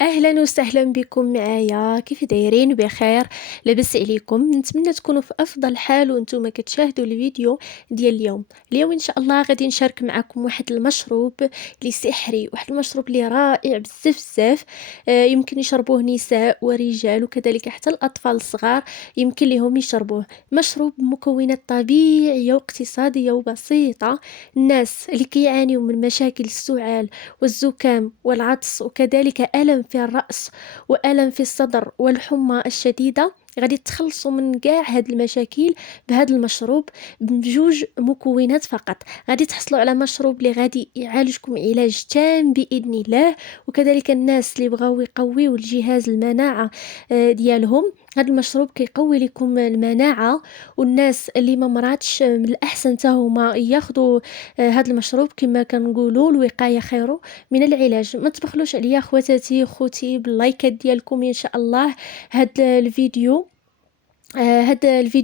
اهلا وسهلا بكم معايا. كيف دايرين؟ بخير؟ لاباس عليكم؟ نتمنى تكونوا في افضل حال وانتم كتشاهدوا الفيديو ديال اليوم ان شاء الله غادي نشارك معكم واحد المشروب اللي سحري، واحد المشروب اللي رائع بزاف بزاف. يمكن يشربوه نساء ورجال وكذلك حتى الاطفال الصغار يمكن لهم يشربوه. مشروب بمكونات طبيعيه واقتصاديه وبسيطه. الناس اللي كيعانيوا من مشاكل السعال والزكام والعطس وكذلك ألم في الرأس وألم في الصدر والحمى الشديدة غادي تخلصوا من كاع هاد المشاكل بهذا المشروب بجوج مكونات فقط. غادي تحصلوا على مشروب اللي غادي يعالجكم علاج تام بإذن الله. وكذلك الناس اللي بغاو يقويوا الجهاز المناعة ديالهم، هذا المشروب كيقوي لكم المناعة. والناس اللي ما مراتش من الأحسن حتى هما ياخذوا هذا المشروب. كما كنقولوا الوقاية خير من العلاج. ما تبخلوش عليا خواتاتي خوتي باللايكات ديالكم ان شاء الله. هذا الفيديو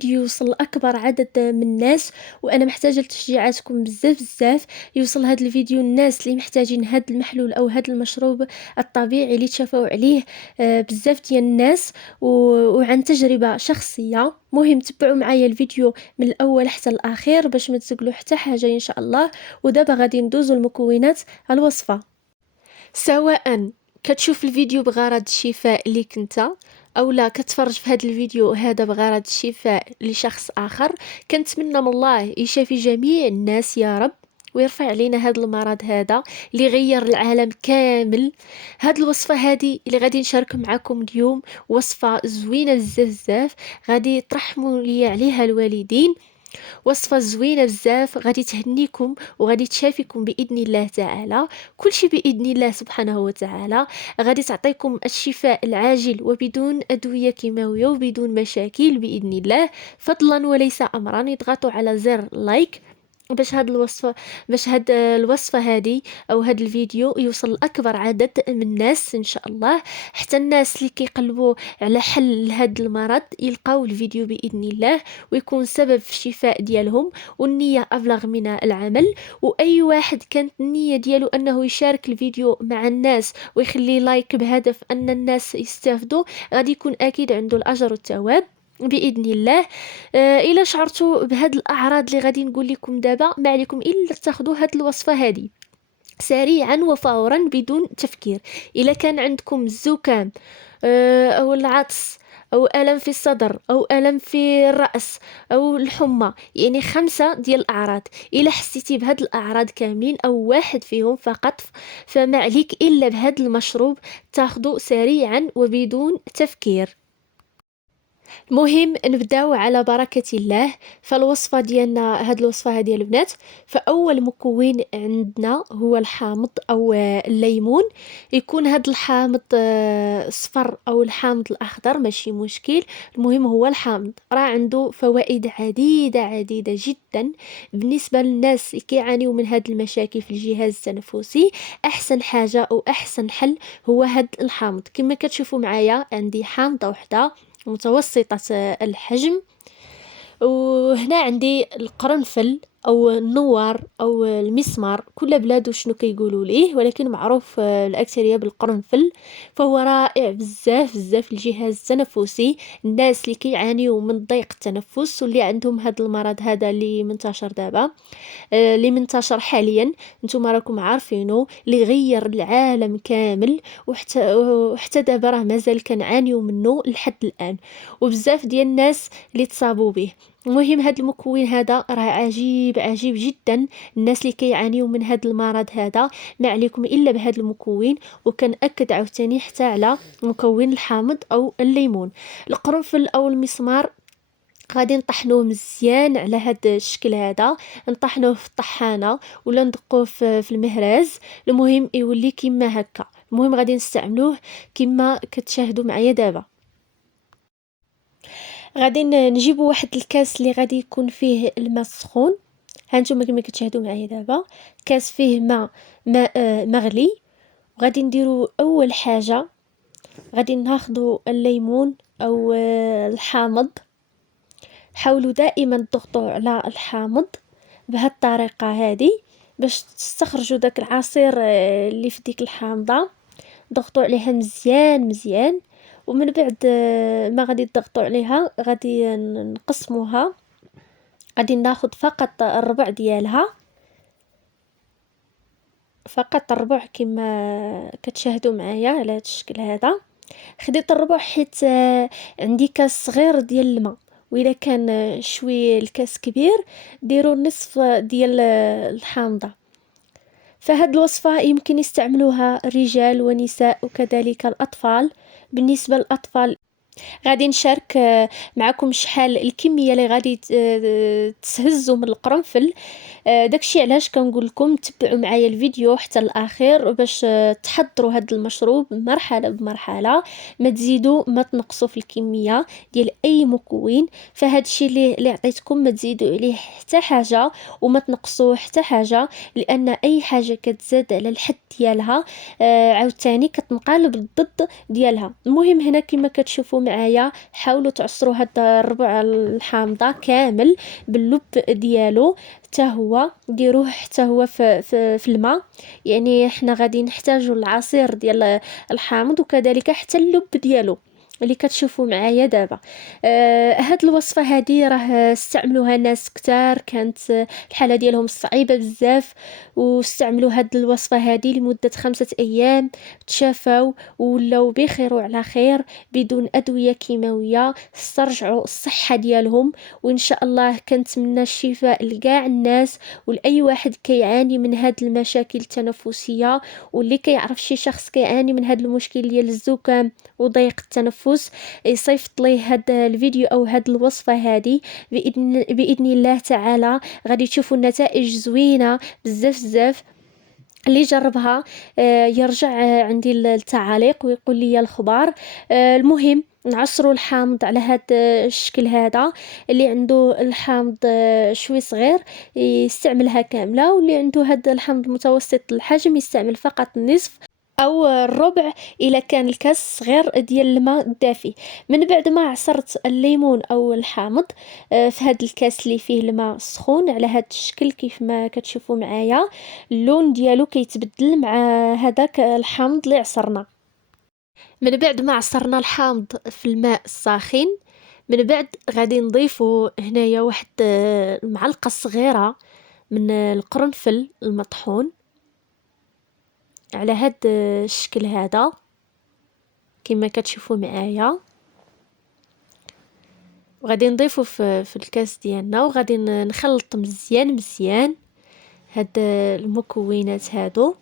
يوصل لأكبر عدد من الناس، وأنا محتاجة لتشجيعاتكم بزاف بزاف. يوصل هذا الفيديو الناس اللي محتاجين هذا المحلول أو هذا المشروب الطبيعي اللي تشافوا عليه بزاف ديال الناس وعن تجربة شخصية. مهم تبعوا معايا الفيديو من الأول حتى الأخير باش ما تسقلوا حتى حاجة إن شاء الله. ودابا غادي ندوزو المكونات الوصفة. سواء كتشوف الفيديو بغرض الشفاء ليك انت، او لا كتفرج في هذا الفيديو هذا بغرض الشفاء لشخص اخر، كنتمنى من الله يشافي جميع الناس يا رب، ويرفع علينا هذا المرض هذا اللي غير العالم كامل. هاد الوصفة هذه اللي غادي نشارك معكم اليوم وصفة زوينة بزاف بزاف، غادي ترحموا لي عليها الوالدين. وصفة زوينة بزاف غادي تهنيكم وغادي تشافيكم بإذن الله تعالى. كل شيء بإذن الله سبحانه وتعالى. غادي تعطيكم الشفاء العاجل وبدون أدوية كيماوية وبدون مشاكل بإذن الله، فضلا وليس أمرا. يضغطوا على زر لايك باش هاد الوصفة هذه او هاد الفيديو يوصل لأكبر عدد من الناس ان شاء الله، حتى الناس اللي كيقلبوا على حل لهاد المرض يلقاو الفيديو بإذن الله ويكون سبب في الشفاء ديالهم. والنية أبلغ من العمل. وأي واحد كانت النية ديالو أنه يشارك الفيديو مع الناس ويخلي لايك بهدف أن الناس يستافدوا، غادي يكون أكيد عنده الأجر والثواب بإذن الله. إلا شعرتوا بهاد الأعراض اللي غادي نقول لكم دابا، ما عليكم إلا تاخذوا هاد الوصفة هذه سريعا وفورا بدون تفكير. إلا كان عندكم الزكام أو العطس أو ألم في الصدر أو ألم في الرأس أو الحمى، يعني 5 ديال الأعراض، إلا حسيتي بهاد الأعراض كاملين أو واحد فيهم فقط، فما عليك إلا بهاد المشروب تاخذه سريعا وبدون تفكير. مهم نبداو على بركة الله. فالوصفة ديالنا، هاد الوصفة هذه البنات، فأول مكون عندنا هو الحامض أو الليمون. يكون هاد الحامض صفر أو الحامض الأخضر ماشي مشكل، المهم هو الحامض. راه عنده فوائد عديدة عديدة جدا بالنسبة للناس اللي كيعانيو من هاد المشاكل في الجهاز التنفسي. أحسن حاجة أو أحسن حل هو هاد الحامض. كما كتشوفوا معايا عندي حامضة وحدة متوسطة الحجم، وهنا عندي القرنفل او النوار او المسمار، كل بلاد وشنو كيقولوا ليه، ولكن معروف الاكثريه بالقرنفل. فهو رائع بزاف بزاف الجهاز التنفسي. الناس اللي كيعانيوا من ضيق التنفس واللي عندهم هذا المرض هذا اللي منتشر دابا، اللي منتشر حاليا، نتوما راكم عارفينه، اللي غير العالم كامل. وحتى دابا راه مازال كنعانيو منه لحد الان، وبزاف ديال الناس اللي تصابوا به. المهم هذا المكون هذا راه عجيب عجيب جدا. الناس اللي كيعانيو من هذا المرض هذا ما عليكم الا بهذا المكون. وكنأكد عاوتاني حتى على مكون الحامض او الليمون. القرنفل او المسمار غادي نطحنوه مزيان على هذا الشكل هذا، نطحنوه في الطحانه ولا ندقوه في المهراز، المهم يولي كيما هكا. المهم غادي نستعملوه كما كتشاهدوا معايا دابا. غادي نجيبوا واحد الكاس اللي غادي يكون فيه الماء السخون. هانتوما كما كتشاهدوا معايا دابا كاس فيه ماء مغلي. وغادي نديروا اول حاجه، غادي ناخذوا الليمون او الحامض. حاولوا دائما تضغطوا على الحامض بهذه الطريقه هذه باش تستخرجوا داك العصير اللي في ديك الحامضه. ضغطوا عليها مزيان مزيان. ومن بعد ما غادي تضغطوا عليها غادي نقسموها. غادي ناخذ فقط الربع ديالها، فقط الربع كما كتشاهدوا معايا على هذا الشكل هذا. خديت الربع حيت عندي كاس صغير ديال الماء، وإلا كان شوي الكاس كبير ديروا نصف ديال الحامضة. فهاد الوصفة يمكن يستعملوها رجال ونساء وكذلك الأطفال. بالنسبة للأطفال غادي نشارك معكم شحال الكمية اللي غادي تهزوا من القرنفل. داكشي علاش كنقول لكم تبعوا معايا الفيديو حتى الاخير باش تحضروا هذا المشروب مرحله بمرحله. ما تزيدوا ما تنقصوا في الكميه ديال اي مكون. فهاد الشيء اللي عطيتكم ما تزيدوا عليه حتى حاجه وما تنقصوا حتى حاجه، لان اي حاجه كتزاد على الحد ديالها عاوتاني كتنقلب الضد ديالها. المهم هنا كما كتشوفوا معايا حاولوا تعصروا هذا الربع الحامضه كامل باللب ديالو حتى هو، ديروه حتى هو في الماء. يعني احنا غادي نحتاجوا العصير ديال الحامض وكذلك حتى اللب ديالو اللي كتشوفوا معايا دابا. هاد الوصفه هذه راه استعملوها ناس كتار، كانت الحاله ديالهم صعيبه بزاف واستعملوا هاد الوصفه هذه لمده 5 ايام، تشافوا ولاو بخير وعلى خير بدون ادويه كيماويه، استرجعوا الصحه ديالهم. وان شاء الله كنتمنى الشفاء لكاع الناس ولاي واحد كيعاني من هاد المشاكل التنفسيه، واللي كيعرف شي شخص كيعاني من هاد المشكل ديال الزكام وضيق التنفس يصيفط ليه هاد الفيديو او هاد الوصفه هذه. باذن الله تعالى غادي تشوفوا النتائج زوينه بزاف بزاف. اللي جربها يرجع عندي التعاليق ويقول لي الخبار. المهم نعصروا الحامض على هذا الشكل هذا. اللي عنده الحامض شوي صغير يستعملها كامله، واللي عنده هذا الحامض متوسط الحجم يستعمل فقط النصف او الربع الا كان الكاس صغير ديال الماء الدافي. من بعد ما عصرت الليمون او الحامض في هذا الكاس اللي فيه الماء سخون على هذا الشكل كيف ما كتشوفوا معايا، اللون ديالو كيتبدل مع هذاك الحامض اللي عصرنا. من بعد ما عصرنا الحامض في الماء الساخن، من بعد غادي نضيفوا هنايا واحد المعلقه صغيره من القرنفل المطحون على هاد الشكل هذا كما كتشوفوا معايا. وغادي نضيفه في الكاس ديالنا وغادي نخلط مزيان مزيان هاد المكونات هادو.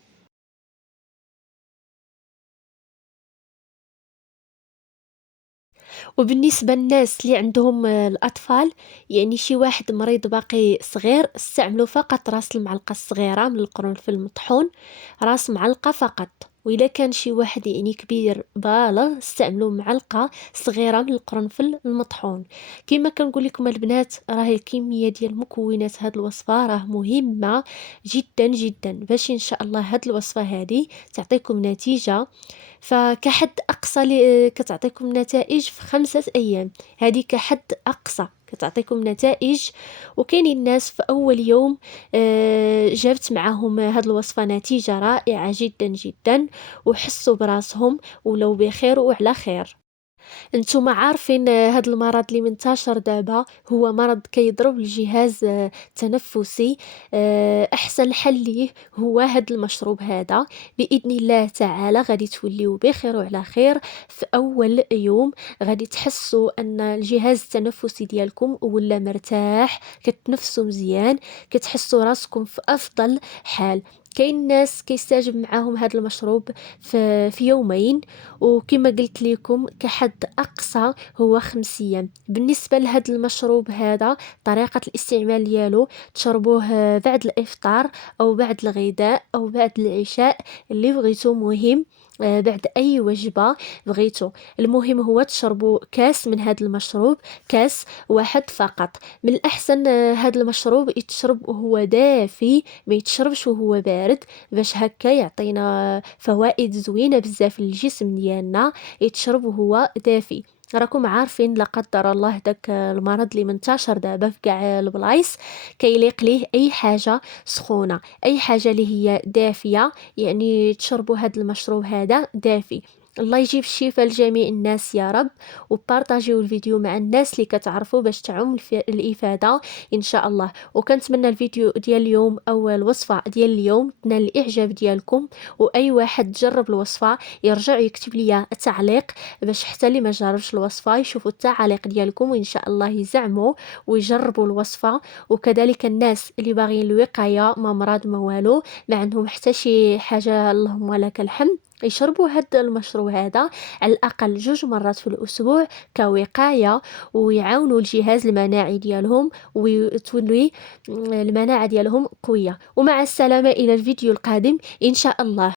وبالنسبة للناس اللي عندهم الأطفال، يعني شي واحد مريض باقي صغير، استعملوا فقط راس المعلقة الصغيرة من القرنفل المطحون، راس معلقة فقط. وإلا كان شي واحد يعني كبير بالغ استعملوا معلقة صغيرة من القرنفل المطحون. كما كنقول لكم البنات راه الكمية ديال مكونات هاد الوصفة راه مهمة جدا جدا باش إن شاء الله هاد الوصفة هذه تعطيكم نتيجة. فكحد أقصى كتعطيكم نتائج في 5 أيام، هذه كحد أقصى كتعطيكم نتائج. وكاينين الناس في أول يوم جابت معاهم هاد الوصفة نتيجة رائعة جدا جدا وحسوا براسهم ولو بخير وعلى خير. انتم عارفين هاد المرض اللي منتشر دابا هو مرض كيضرب الجهاز التنفسي. احسن حل ليه هو هاد المشروب هذا. باذن الله تعالى غادي توليو بخير وعلى خير. في اول يوم غادي تحسوا ان الجهاز التنفسي ديالكم ولا مرتاح، كتنفسوا مزيان، كتحسوا راسكم في افضل حال. كاين ناس كيستجب معاهم هذا المشروب في يومين، وكما قلت لكم كحد أقصى هو 5 أيام. بالنسبة لهذا المشروب هذا طريقة الاستعمال ديالو تشربوه بعد الإفطار أو بعد الغداء أو بعد العشاء اللي بغيتو. مهم بعد أي وجبة بغيتو. المهم هو تشربوا كاس من هذا المشروب، كاس واحد فقط. من الأحسن هذا المشروب يتشرب وهو دافي، ما يتشربش وهو بارد، باش هكا يعطينا فوائد زوينة بزاف للجسم ديالنا. يتشرب وهو دافي. راكم عارفين لا قدر الله داك المرض اللي منتشر دابا في كاع البلايص، كيليق ليه اي حاجه سخونه، اي حاجه اللي هي دافيه، يعني تشربوا هذا المشروب هذا دافي. الله يجيب الشفاء لجميع الناس يا رب. وبارطاجيو الفيديو مع الناس اللي كتعرفوا باش تعم الافاده ان شاء الله. وكنتمنى الفيديو ديال اليوم او الوصفه ديال اليوم تنال الاعجاب ديالكم، واي واحد جرب الوصفه يرجع يكتب لي تعليق، باش حتى اللي ما جربش الوصفه يشوفوا التعاليق ديالكم وان شاء الله يزعموا ويجربوا الوصفه. وكذلك الناس اللي باغيين الوقايه، ما مرض ما والو، ما عندهم حتى شي حاجه اللهم لك الحمد، يشربوا هذا المشروب هذا على الاقل 2 مرات في الاسبوع كوقايه، ويعاونوا الجهاز المناعي ديالهم، وتولي المناعه ديالهم قويه. ومع السلامه الى الفيديو القادم ان شاء الله.